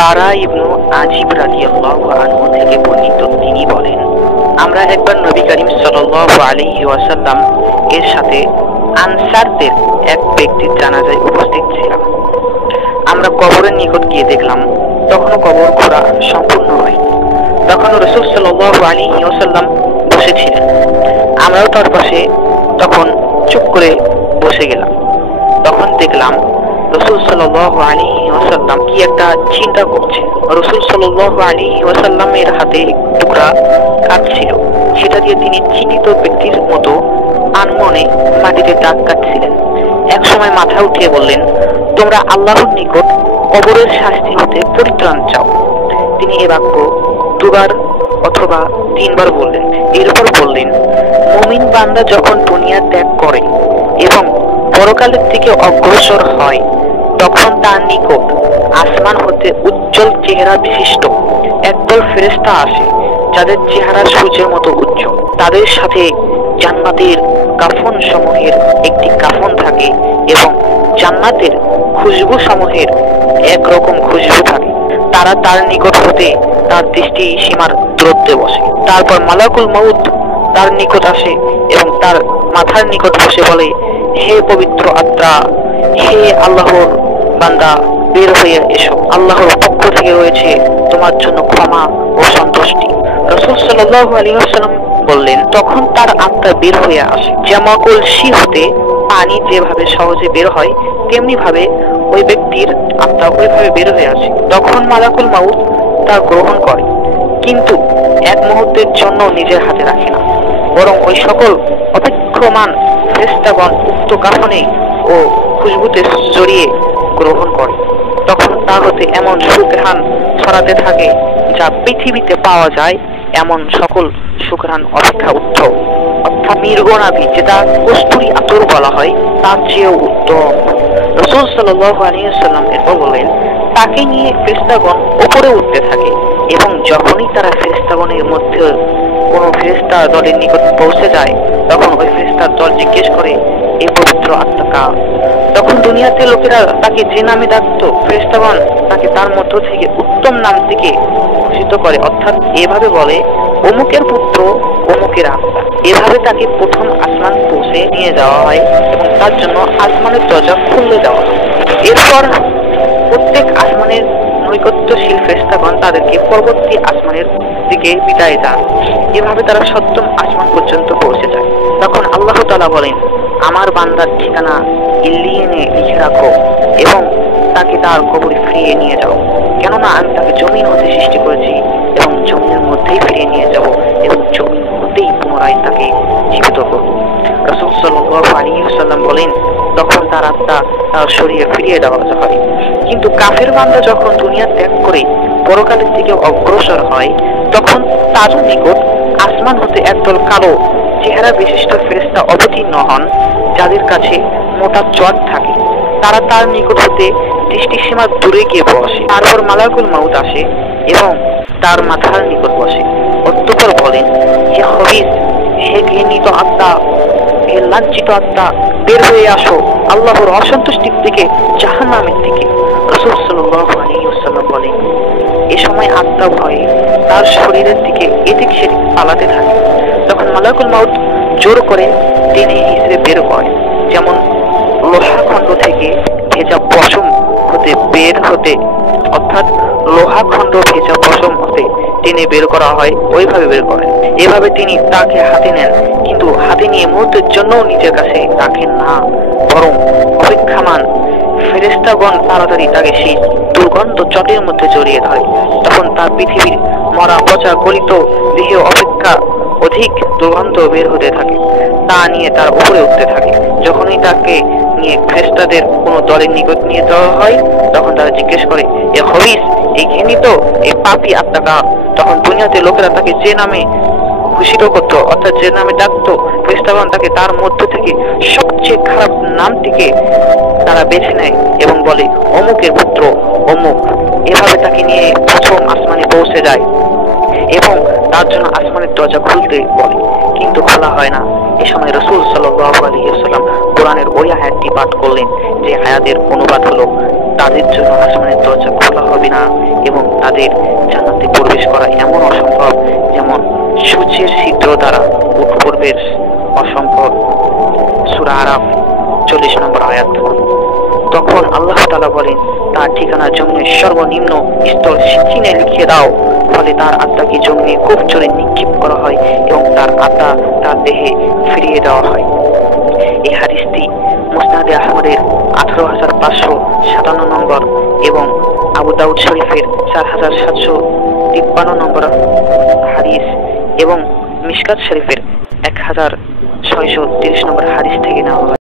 বারা ইবনু আজিব রাদিয়াল্লাহু আনহু থেকে বর্ণিত, তিনি বলেন, আমরা একবার নবী করিম সাল্লাল্লাহু আলাইহি ওয়াসাল্লাম এর সাথে আনসারদের এক ব্যক্তির জানাজায় উপস্থিত ছিলাম। আমরা কবরের নিকট গিয়ে দেখলাম তখনও কবর খোঁড়া সম্পূর্ণ হয়নি। তখন রাসূল সাল্লাল্লাহু আলাইহি ওয়াসাল্লাম বসেছিলেন। আমরাও তার পাশে তখন চুপ করে বসে গেলাম। তখন দেখলাম রাসূল সাল্লাল্লাহু আলাইহি ওয়াসাল্লাম কি একটা চিন্তা করছে। রাসূল সাল্লাল্লাহু আলাইহি ওয়াসাল্লামের হাতে টুকরা কাঠ ছিল, সেটা দিয়ে তিনি চিন্তিত ব্যক্তির মতো আনমনে মাটিতে দাগ কাটছিলেন। এক সময় মাথা উঠিয়ে বললেন, তোমরা আল্লাহর নিকট কবরের শাস্তি হতে পরিত্রাণ চাও। তিনি এ বাক্য দুবার অথবা তিনবার বললেন। এরপর বললেন, মুমিন বান্দা যখন দুনিয়া ত্যাগ করে এবং পরকালের দিকে অগ্রসর হয়, তখন তার নিকট আসমান হতে উজ্জ্বল চেহারা বিশিষ্ট একদল ফেরেশতা আসে, যাদের চেহারা সূর্যের মতো উজ্জ্বল। তাদের সাথে জান্নাতের কাফন সমূহের একটি কাফন থাকে এবং জান্নাতের খুশবু সমূহের একরকম খুশবু থাকে। তারা তার নিকট হতে তার দৃষ্টি সীমার দূরত্বে বসে। তারপর মালাকুল মউত তার নিকট আসে এবং তার মাথার নিকট বসে বলে, হে পবিত্র আত্মা, হে আল্লাহর বান্দা, বের হয়ে এসো। আল্লাহর পক্ষ থেকে রয়েছে তোমার জন্য ক্ষমা ও সন্তুষ্টি। রাসূল সাল্লাল্লাহু আলাইহি ওয়াসাল্লাম বললেন, তখন তার আত্মা বের হয়ে আসে। যেমন কলসি হতে পানি যেভাবে সহজে বের হয়, তেমনি ভাবে ওই ব্যক্তির আত্মা ওইভাবে বের হয়ে আসে। তখন মালাকুল মাউত তা গ্রহণ করে, কিন্তু এক মুহূর্তের জন্য নিজের হাতে রাখে না, বরং ওই সকল অপেক্ষমান ফেরেশতাগণ উক্ত কাফনে ও খুশবুতে জড়িয়ে গ্রহণ করে। তখন তা হতে এমন সুঘ্রাণ ছড়াতে থাকে যা পৃথিবীতে পাওয়া যায় এমন সকল সুঘ্রাণ অপেক্ষা উত্তম, অর্থাৎ মীরগনাভি, যেটা কস্তুরী আতর বলা হয়, তার চেয়েও উত্তম। রাসূল সাল্লাল্লাহু আলাইহি ওয়াসাল্লাম এরপর বলেন, তাকে নিয়ে ফেরেশতাগণ উপরে উঠতে থাকে এবং যখনই তারা ফেরেশতাগণের মধ্যে কোনো ফেরেশতা দলের নিকট পৌঁছে যায়, তখন ওই ফেরেশতার দল জিজ্ঞেস করে, এ পবিত্র আত্মা কার? তখন দুনিয়াতে লোকেরা তাকে যে নামে ডাকতো, ফেরেশতাগণ তাকে তার মধ্য থেকে উত্তম নাম থেকে ঘোষিত করে, অর্থাৎ এভাবে বলে, অমুকের পুত্র, অমুকের আত্মা। এভাবে তাকে প্রথম আসমান পৌঁছে নিয়ে যাওয়া হয় এবং তার জন্য আসমানের দরজা খুলে দেওয়া হয়। এরপর প্রত্যেক আসমানের নৈকট্যশীল ফেরেশতাগণ তাদেরকে পরবর্তী আসমানের দিকে বিদায় দেন। এভাবে তারা সপ্তম আসমান পর্যন্ত পৌঁছে যায়। তখন আল্লাহ তাআলা বলেন, আমার বান্দার ঠিকানা ইল্লিয়িনে লিখে রাখো এবং তাকে তার কবরে ফিরিয়ে নিয়ে যাও, কেননা আমি তাকে জমিন হতে সৃষ্টি করেছি এবং জমিনের মধ্যেই ফিরিয়ে নিয়ে যাব এবং জমিন হতেই পুনরায় তাকে জীবিত করব। রাসূল সাল্লাল্লাহু আলাইহি ওয়াসাল্লাম বলেন, তখন তার আত্মা তার শরীরে ফিরিয়ে দেওয়া হয়। কিন্তু কাফের বান্দা যখন দুনিয়া ত্যাগ করে পরকালের দিকে অগ্রসর হয়, তখন তার নিকট আসমান হতে একদল কালো চেহারা বিশিষ্ট ফেরেশতা অবতীর্ণ হন, যাদের কাছে মোটা চট থাকে। তারা তার নিকট হতে দৃষ্টিসীমার দূরে গিয়ে বসে। তারপর মালাকুল মাউত আসে এবং তার মাথার নিকট বসে। অতঃপর বলেন, হে খবিস, হে ঘৃণিত আত্মা, হে লাঞ্ছিত আত্মা, বের হয়ে আসো আল্লাহর অসন্তুষ্টির দিকে, জাহান্নামের দিকে। রাসূল সাল্লাল্লাহু আলাইহি ওয়াসাল্লাম বলেন, এ সময় আত্মা ভয়ে তার শরীরের দিকে এদিক সেদিক পালাতে থাকে। তখন মালাকুল মাউত জোর করে টেনে হিসেবে বের করে, যেমন লোহাখণ্ড থেকে ভেজা পশম হতে বের হতে, অর্থাৎ লোহাখণ্ড ভেজা পশম হতে টেনে বের করা হয়, ওইভাবে বের করেন। এভাবে তিনি তাকে হাতে নেন, কিন্তু হাতে নিয়ে মুহূর্তের জন্য নিজের কাছে রাখেন না, বরং অপেক্ষামান ফেরেশতাগণ তাড়াতাড়ি তাকে সেই দুর্গন্ধ চটের মধ্যে জড়িয়ে ধরে। তখন তার পৃথিবীর মরা পচা গলিত দেহে অপেক্ষা অধিক দুর্গন্ধ বের হতে থাকে। তা নিয়ে তার উপরে উঠতে থাকে। যখনই তাকে নিয়ে ফেরেশতাদের কোনো দলের নিকট নিয়ে যাওয়া হয়, তখন তারা জিজ্ঞেস করে, এ খবিস, এই ঘৃণিত, এই পাপী আত্মা কার? তখন দুনিয়াতে লোকেরা তাকে যে নামে ঘোষিত করতো, অর্থাৎ যে নামে ডাকতো, ফেরেশতাগণ তাকে তার মধ্য থেকে সবচেয়ে খারাপ নামটিকে তারা বেছে নেয় এবং বলে, অমুকের পুত্র অমুক। এভাবে তাকে নিয়ে প্রথম আসমানে পৌঁছে যায় এবং তার জন্য আসমানের দরজা খুলতে বলে, কিন্তু খোলা হয় না। এ সময় রাসূল সাল্লাল্লাহু আলাইহি ওয়াসাল্লাম কোরআনের ওই আয়াতটি পাঠ করলেন, যে আয়াতের অনুবাদ হলো, তাদের জন্য আসমানের দরজা খোলা হবে না এবং তাদের জান্নাতে প্রবেশ করা এমন অসম্ভব যেমন সূর্যের ছিদ্র দ্বারা উঠ প্রবেশ অসম্ভব। সূরা আরাফ 40 নম্বর আয়াত। তখন আল্লাহ তাআলা বলেন, তার ঠিকানা জমিনের সর্বনিম্ন স্তর চিনে লিখে দাও। ফলে তার আত্মাকে জমিনে খুব জোরে নিক্ষেপ করা হয় এবং তার আত্মা তার দেহে ফিরিয়ে দেওয়া হয়। এই হাদিসটি মুসনাদে আহমদের 18,557 নম্বর এবং আবু দাউদ শরীফের 4,753 নম্বর হাদিস এবং মিশকাত শরীফের 1,630 নম্বর হাদিস থেকে নেওয়া হয়।